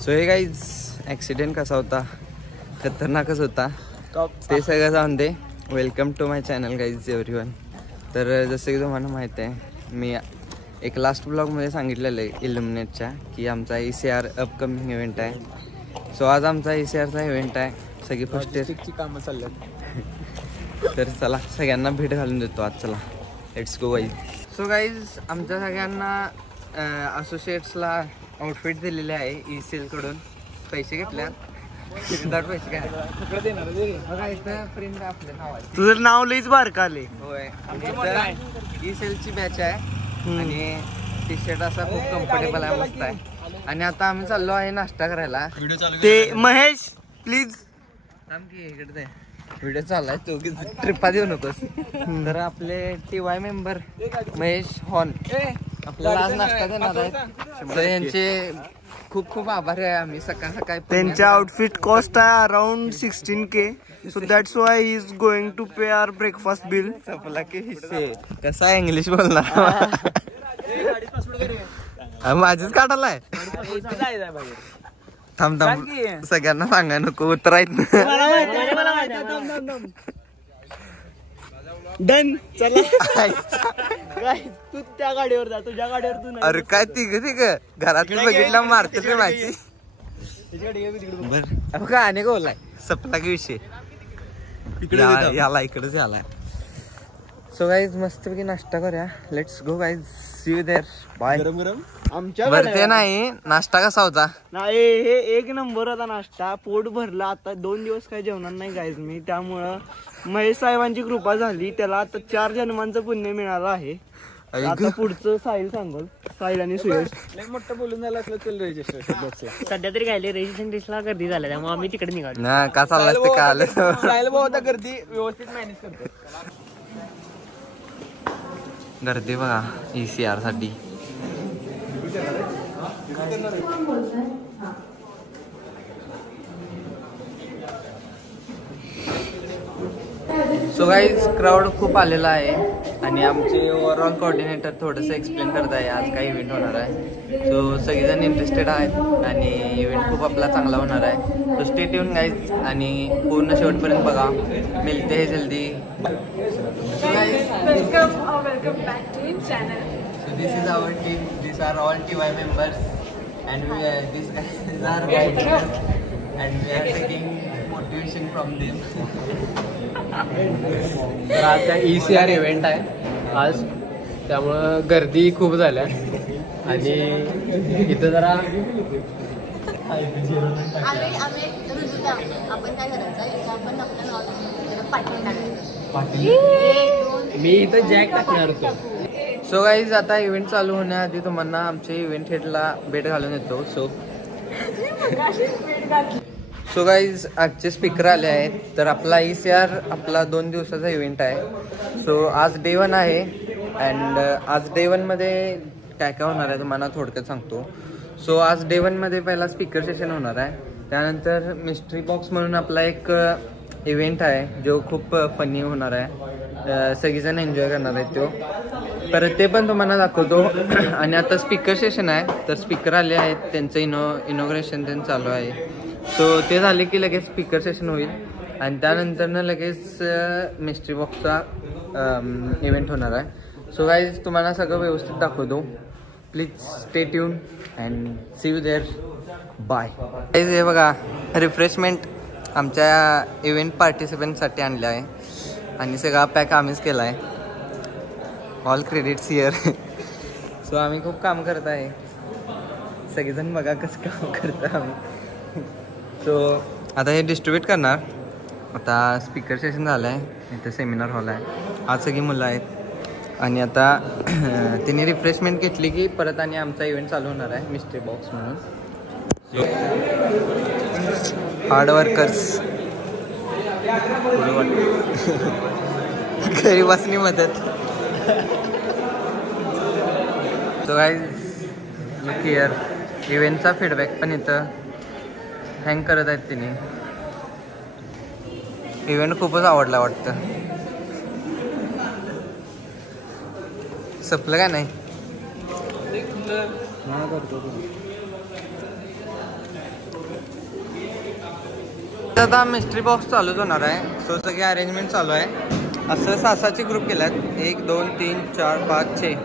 So हे guys accident कसा होता, खतरनाकच होता, ते सगळं जाऊन दे. Welcome to my channel guys everyone. तर जसं की तुम्हाला माहीत आहे, मी एक लास्ट ब्लॉगमध्ये सांगितलेलं आहे इल्युमिनेटच्या की आमचा ECR अपकमिंग इव्हेंट आहे. सो आज आमचा ECRचा इव्हेंट आहे. सगळी फर्स्ट इयरची कामं चालल्यात. तर चला सगळ्यांना भेट घालून देतो आज. चला let's go guys. So guys आमच्या सगळ्यांना असोसिएट्सला आउटफिट दिलेले आहे ECL कडून. पैसे घेतल्यात, पैसे काय बघा इथं प्रिंट आपल्या नावाची. तुझं नाव लईच बारका आले. होय, ECLची बॅच आहे आणि टी शर्ट असा खूप कम्फर्टेबल आहे, मस्त आहे. आणि आता आम्ही चाललो आहे नाश्ता करायला. ते महेश प्लीज थांब की इकडे ते व्हिडिओ चाललाय, तू ट्रिपा देऊ नकोस. तर आपले TY मेंबर महेश हॉन आपल्याला आज नाश्ता देणार आहेत. तर यांचे खूप खूप आभार आहे आम्ही. सकाळ सकाळी त्यांच्या आउटफिट कॉस्ट आहे around 16K. So that's why he is going to pay our breakfast bill. चपला की हिस्से कसा आहे इंग्लिश बोलणार. माझीच काढायलाय. थांब थांब सगळ्यांना सांगा नको उतरायत. डन चला. तू त्या गाडीवर जा, तुझ्या गाडीवर तू नाही. अरे काय तिघ घरातली बघितलं मारते रे माझी. बर का अनेक बोलाय सपला की विषय याला इकडेच यालाय. सो गाईज मस्तपैकी नाश्ता करूया. Let's go guys, see you there. Bye. बरं ते नाही, नाश्ता कसा होता? नाही हे एक नंबर होता नाश्ता. पोट भरला. आता 2 दिवस काही जेवणार नाही गाईज मी. त्यामुळं महेश साहेबांची कृपा झाली. त्याला आता 4 जन्मांचं पुण्य मिळालं आहे. आता पुढचं साहिल सांगल. साहिल आणि सुयश मोठं बोलून झालं असलं चल रजिस्ट्रेशन. सध्या तरी काय रजिस्ट्रेशन लिस्टला गर्दी झाल्या, त्यामुळे आम्ही तिकडे निघालो. ना का चाललं ते कळालं. साहिल भाऊ आता गर्दी व्यवस्थित मॅनेज करतो. गर्दी बघा ECR साठी. सो गाईज क्राऊड खूप आलेला आहे आणि आमचे ओव्हरऑल कोऑर्डिनेटर थोडंसं एक्सप्लेन करत आहे आज काय इव्हेंट होणार आहे. सो सगळेजण इंटरेस्टेड आहेत आणि इव्हेंट खूप आपला चांगला होणार आहे. सो स्टे ट्यून गाईज आणि पूर्ण शेवटपर्यंत बघा. मिलते है जल्दी. So this is our team. These are all TY members, and these guys are guides, and we are taking motivation from them. तर आज काय ECR इव्हेंट आहे आज, त्यामुळं गर्दी खूप झाल्या आणि इथं जरा मी इथं जॅक टाकणार होतो. सो गाईज आता इव्हेंट चालू होण्याआधी तुम्हाला आमच्या इव्हेंट हेडला भेट घालून येतो. सो गाईज आजचे स्पीकर आले आहेत. तर आपला ECR आपला 2 दिवसाचा इव्हेंट आहे. सो आज डे 1 आहे अँड आज डे 1 मध्ये काय काय होणार आहे तुम्हाला थोडक्यात सांगतो. सो आज डे 1 मध्ये पहिला स्पीकर सेशन होणार आहे. त्यानंतर मिस्ट्री बॉक्स म्हणून आपला एक इव्हेंट आहे जो खूप फनी होणार आहे. सगळीजण एन्जॉय करणार आहेत तो. परत ते पण तुम्हाला दाखवतो. आणि आता स्पीकर सेशन आहे. तर स्पीकर आले आहेत, त्यांचं इनॉग्रेशन त्यांचं चालू आहे. सो ते झाले की लगेच स्पीकर सेशन होईल आणि त्यानंतर लगेच मिस्ट्री बॉक्सचा इव्हेंट होणार आहे. सो गाईज तुम्हाला सगळं व्यवस्थित दाखवतो. Please stay tune and see you there. Bye. Guys हे बघा रिफ्रेशमेंट आमच्या इव्हेंट पार्टिसिपंटसाठी आणले आहे आणि सगळा पॅक आम्हीच केला आहे. All credits here. सो आम्ही खूप काम करत आहे. सगळेजण बघा कसं काम करतो आम्ही. सो आता हे डिस्ट्रीब्यूट करणार. आता स्पीकर सेशन झालं आहे, इथं सेमिनार हॉल आहे. आज सगळी मुलं आहेत आणि आता तिने रिफ्रेशमेंट घेतली की परत आणि आमचा इव्हेंट चालू होणार आहे मिस्ट्री बॉक्स म्हणून. हार्ड वर्कर्स गरीबासनी मदत. So guys look here. इव्हेंटचा फीडबॅक पण इथं हँग करत आहेत तिने. इव्हेंट खूपच आवडला वाटतं. संपलं का नाही? आता मिस्ट्री बॉक्स चालूच होणार आहे. सो सगळी अरेंजमेंट चालू आहे. असं 6 ग्रुप केल्यात. 1 2 3 4 5 6.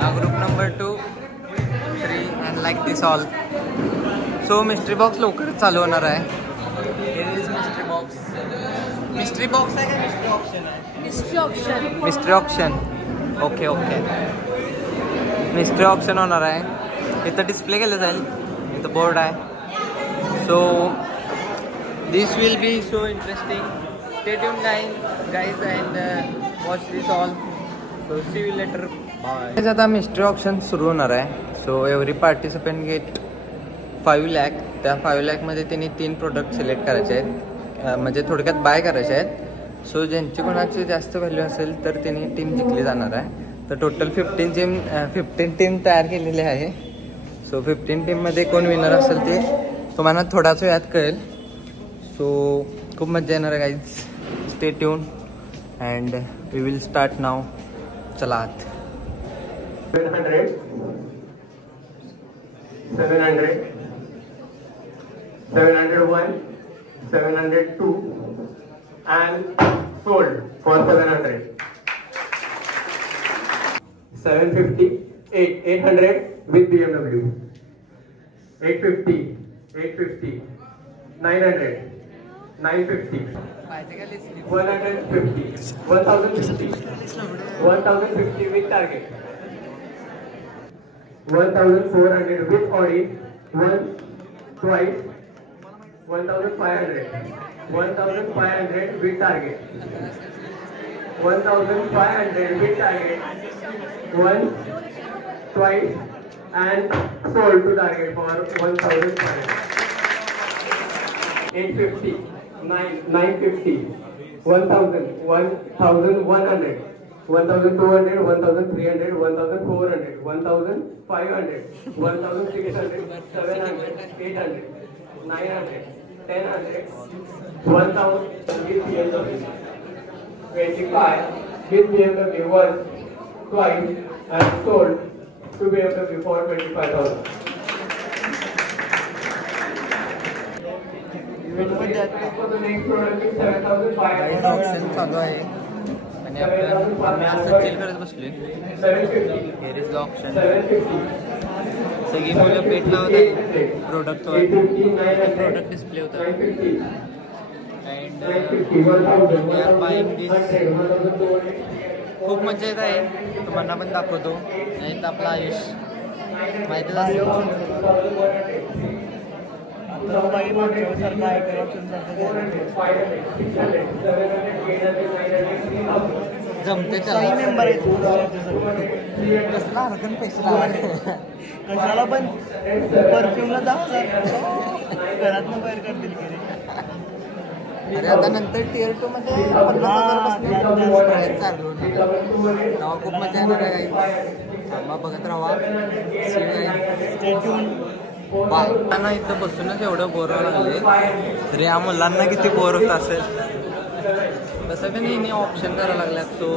हा group number 2 3 and like this all. So mystery box लवकरच चालू होणार आहे. मिस्ट्री बॉक्स आहे का mystery option? Okay okay. Mystery option होणार आहे. इथं डिस्प्ले केलं जाईल. इथं बोर्ड आहे. So this will be so interesting. Stay tuned guys and watch this all. So see you later. Bye. आता मिस्ट्री ऑप्शन सुरू होणार आहे. So every participant get 5 lakh. त्या 5 लाखमध्ये त्यांनी 3 प्रोडक्ट सिलेक्ट करायचे आहेत. म्हणजे थोडक्यात बाय करायचे आहेत. सो ज्यांची कोणाची जास्त व्हॅल्यू असेल तर त्यांनी टीम जिंकली जाणार आहे. तर टोटल 15 टीम तयार केलेली आहे. सो 15 टीममध्ये कोण विनर असेल ते तुम्हाला थोडाच वेळात कळेल. सो खूप मजा येणार आहे guys. Stay tune and we will start now. चला आत. 700, 700, 701, 702 and sold for 700. 750, 800 with BMW. 850, 850, 900, 950, 150, 1050, 1050 with Target. 1400 with Audi, once, twice, 1500, 1500 with Target, 1500 with Target, once, twice and sold to Target for 1500. 850, 950, 1000, 1100, 1200, 1300, 1400, 1500, 1600, 700, 800, 900, 1000, 1000 with BMW. 25 with BMW once, twice and sold to BMW for 25,000. For the next product is 7,500. Option चालू आहे आणि आम्ही असं chill करत बसलोय. 750. Hair is the option. 750. सगळी मुलं पेट लावतात प्रोडक्टवर. 850, 900, प्रोडक्ट डिस्प्ले होतात. 950. And 950, 1000, we are buying this. 100, 1200. खूप मजा येत आहे. तुम्हाला पण दाखवतो. नाही तर आपला आयुष माहितीच असेल. जमते त्याला. कसला हरकन पैसे लावायचे. कशाला पण परफ्यूमला 10,000 घरातनं बाहेर करतील की रे. अरे आता नंतर टियर 2 मध्ये 50,000 चालू तेव्हा खूप मजा येणार आहे. थांबा बघत राहा. बाय. ना इथं बसूनच एवढं बोर लागले तरी या मुलांना किती बोर होत असेल. तसं पण नाही ऑप्शन करायला लागल्यात. सो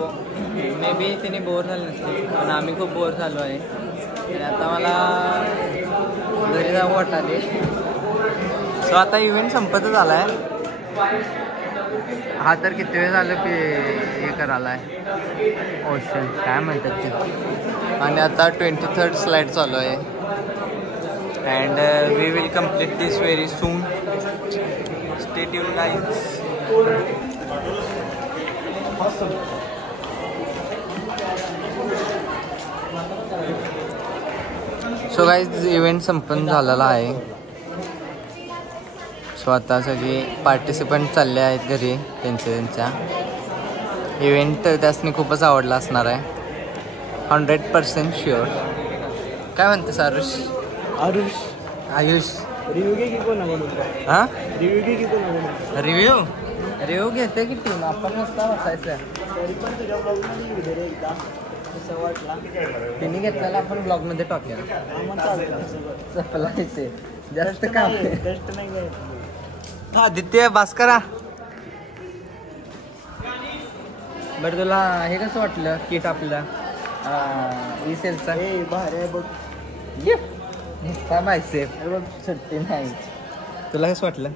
मे बी तिने बोर झाले नसते पण आम्ही खूप बोर झालो आहे. आणि आता मला घरी जावं वाटाले. सो आता इव्हेंट संपतच आला आहे. हा तर किती वेळ झालं की हे करायला आहे ऑप्शन काय म्हणतात ते. आणि आता 23rd स्लाइड चालू आहे. And we will complete this very soon. Stay tuned guys. Awesome. So guys event संपन्न झालेला आहे. सो आता सगळे पार्टिसिपंट चालले आहेत घरी त्यांच्या. इव्हेंट त्यासनी खूपच आवडला असणार आहे. 100% शुअर. काय म्हणतेस आरुष? आयुष रिव्ह्यू घे की कोण हां रिव्ह्यू रिव्ह्यू घेते की टीम. आपण नुसता बसायचं. तरी पण तुझ्या ब्लॉगमध्ये व्हिडिओ रे एकदा कसं वाटला. तिने घेतलेला आपण ब्लॉगमध्ये टाकूया. चपला येते जास्त काम टेस्ट नाही काय. आदित्य भास्करा बरं तुला हे कसं वाटलं किट आपलं ई-सेलचा? भारी आहे बघ. नुसता बायसेप बघ सुट्टी नाही. तुला कसं वाटलं?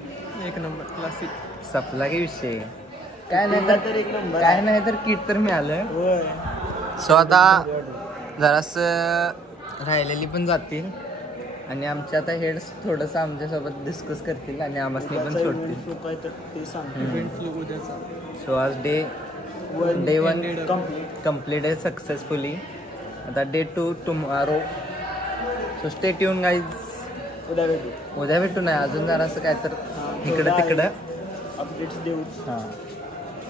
एक नंबर क्लासिक. सपला की विषय काय नाही तर एक नंबर काय नाही तर किट तर मिळालं. होय. सो आता जरास राहिलेली पण जातील आणि आमचे आता हेड्स थोडंसं आमच्यासोबत डिस्कस करतील आणि आम्हाला पण सोडतील. काय तर ते सांग. इव्हेंट फ्लो उद्याचा. सो आज डे 1 कंप्लीट आहे सक्सेसफुली. आता day 2 tomorrow. So stay tune guys. उद्या भेटू नाही अजून जरासं काय तर इकडं तिकडं अपडेट्स देऊ. हां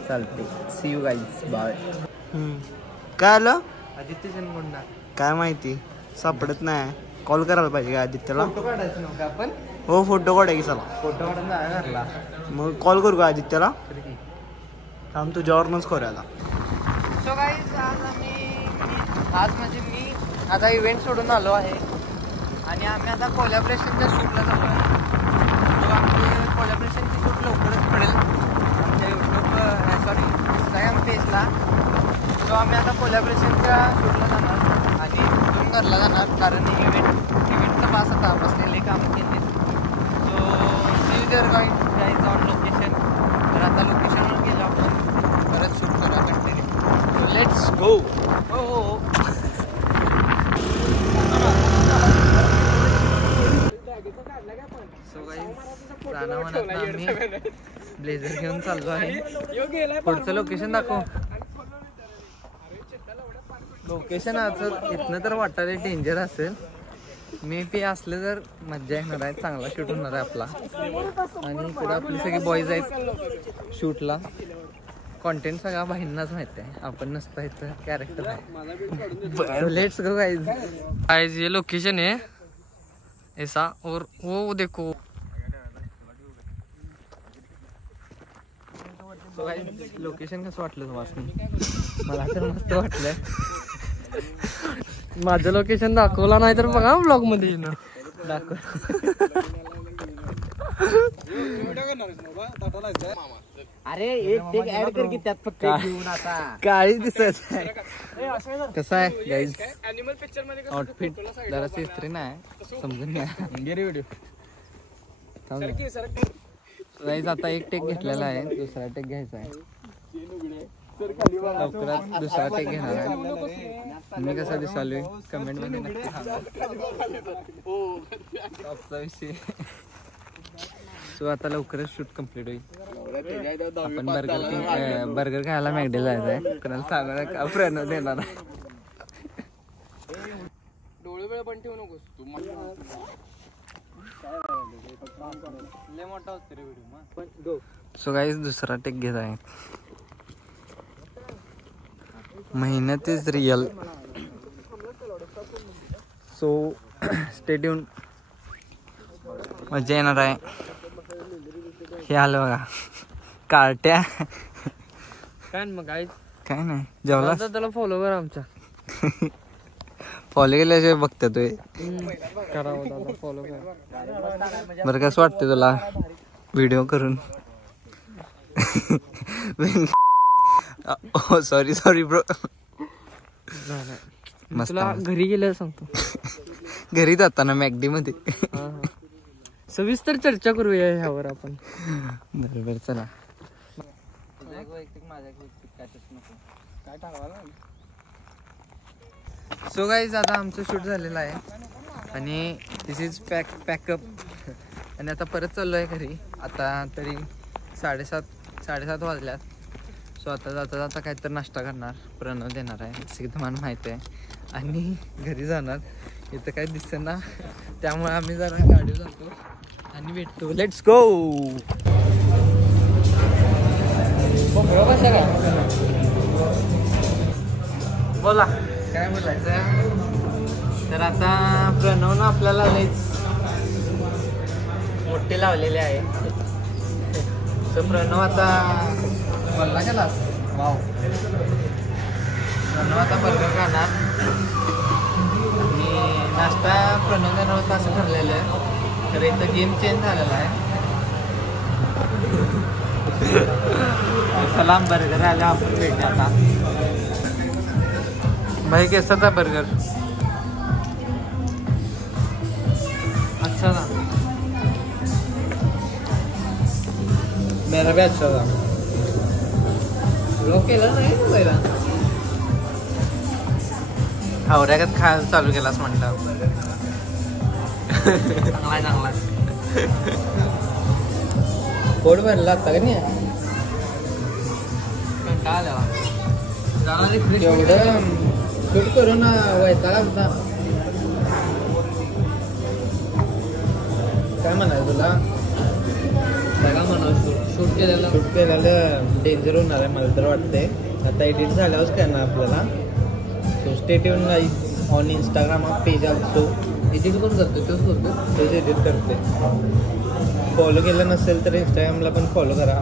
चालते. See you guys. बाय. काय आलं आदित्य जनगोंडा. काय माहिती सापडत नाही. कॉल करायला पाहिजे का आदित्यला. फोटो काढायचं नव्हतं आपण. हो फोटो काढा की चला. फोटो काढून जायला घरला. मग कॉल करू का आदित्यला. थांब तुझ्यावरूनच करूया आता. सो गाईज आज म्हणजे मी आता इव्हेंट सोडून आलो आहे आणि आम्ही आता कोलॅबरेशनच्या शूटला जातो आहे. सो आमची कोलॅबरेशनची शूट लवकरच पडेल आमच्या यूट्यूब सॉरी इंस्टाग्राम पेजला. सो आम्ही आता कोलॅबरेशनच्या शूटला जाणार आणि तिथून घरला जाणार कारण इव्हेंटचं पास आता बसलेले कामं केले. So see you there guys on location. तर आता लोकेशनवर गेलो आपण परत शूट करा कंटिन्यू. Let's go. हो सो गाईज जाणं म्हणत आम्ही ब्लेझर घेऊन चाललो आहे. पुढचं लोकेशन दाखव. लोकेशन आज इथनं तर वाटायला डेंजर असेल. मे बी असलं तर मज्जा येणार आहे. चांगला शूट होणार आहे आपला. आणि इकडं आपली सगळी बॉईज आहेत शूटला. कॉन्टेंट सगळा बहिणींनाच माहिती आहे. आपण नसतं इथं कॅरेक्टर आहे. Let's go guys. गाइस ये लोकेशन है ऐसा और वो देखो. सो गाइस लोकेशन कसं वाटलं तुम्हाला. मला तर मस्त वाटलं. माझं लोकेशन दाखवला नाही तर बघा ब्लॉग मध्ये दाखव. अरे एक टेक ऍड कर की त्यात फक्त घेऊन आता. काळी दिसत आहे. कसं आहे गाईज आउटफिट जराशी इस्त्री नाही समजून घ्या. गाईज आता एक टेक घेतलेला आहे. दुसरा टेक घ्यायचा आहे. लवकरात दुसरा टेक घेणार आहे. मी कसा दिसालोय कमेंट मध्ये नक्की विषय. सो आता लवकरच शूट कम्प्लीट होईल. आपण बर्गर खायला मॅगडीला जायचं आहे. कोणाला सांगणार का प्रणव देणार आहे. डोळे वेळ पण ठेवू नकोस तू. लय मोठा होतो रे व्हिडिओ. सो गाईज दुसरा टेक घेत आहे. मेहनत is real. So stay tune. मजा येणार आहे. हे आलं बघा कार्ट्या. काय मग गाईज काय नाही जेवला. त्याला फॉलो कर आमच्या. फॉलो केल्याशिवाय बघता तू. करा फॉलो करा. बरं कसं वाटतं तुला व्हिडिओ करून. Sorry bro. मस्त. तुला घरी गेल्यावर सांगतो. घरी जाताना मॅगडी मध्ये. सविस्तर चर्चा करूया ह्यावर आपण. बरोबर चला. सो गाईज आता आमचं शूट झालेलं आहे आणि दिस इज पॅकअप आणि आता परत चाललो आहे घरी. आता तरी 7:30 वाजल्यात. सो आता जाता काहीतरी नाश्ता करणार. प्रणव देणार आहे असं की तुम्हाला माहिती आहे. आणि घरी जाणार. इथं काही दिसत ना त्यामुळे आम्ही जरा गाडीवर जातो आणि भेटतो. Let's go. बोला काय बोलायचं. तर आता प्रणवनं आपल्याला लईच मोठे लावलेले आहे. तर प्रणव आता बोलला गेलास. वाव. प्रणव आता बर्गर खाणार आणि नाश्ता प्रणव देणार होता असं ठरलेलं आहे. तर इथं गेम चेंज झालेला आहे. सलाम बर्गर आले आपण भेटू आता. भाई कैसा था बर्गर. अच्छा था. मेरा भी अच्छा था. ब्लॉग केला नाही पहिला. हावऱ्यागत खायला चालू केलास म्हणलं. चांगला पोट भरला आता का नाही एवढं शूट करून वैताग होता. काय म्हणाल तुला शूट केलेलं शूट केलेलं डेंजर होणार आहे मला तर वाटते. आता एडिट झाल्यावरच करणार आपल्याला. So stay tune guys on Instagram page also. Edit कोण करतो तोच करतो. तोच एडिट करते. फॉलो केलं नसेल तर इंस्टाग्रामला पण फॉलो करा.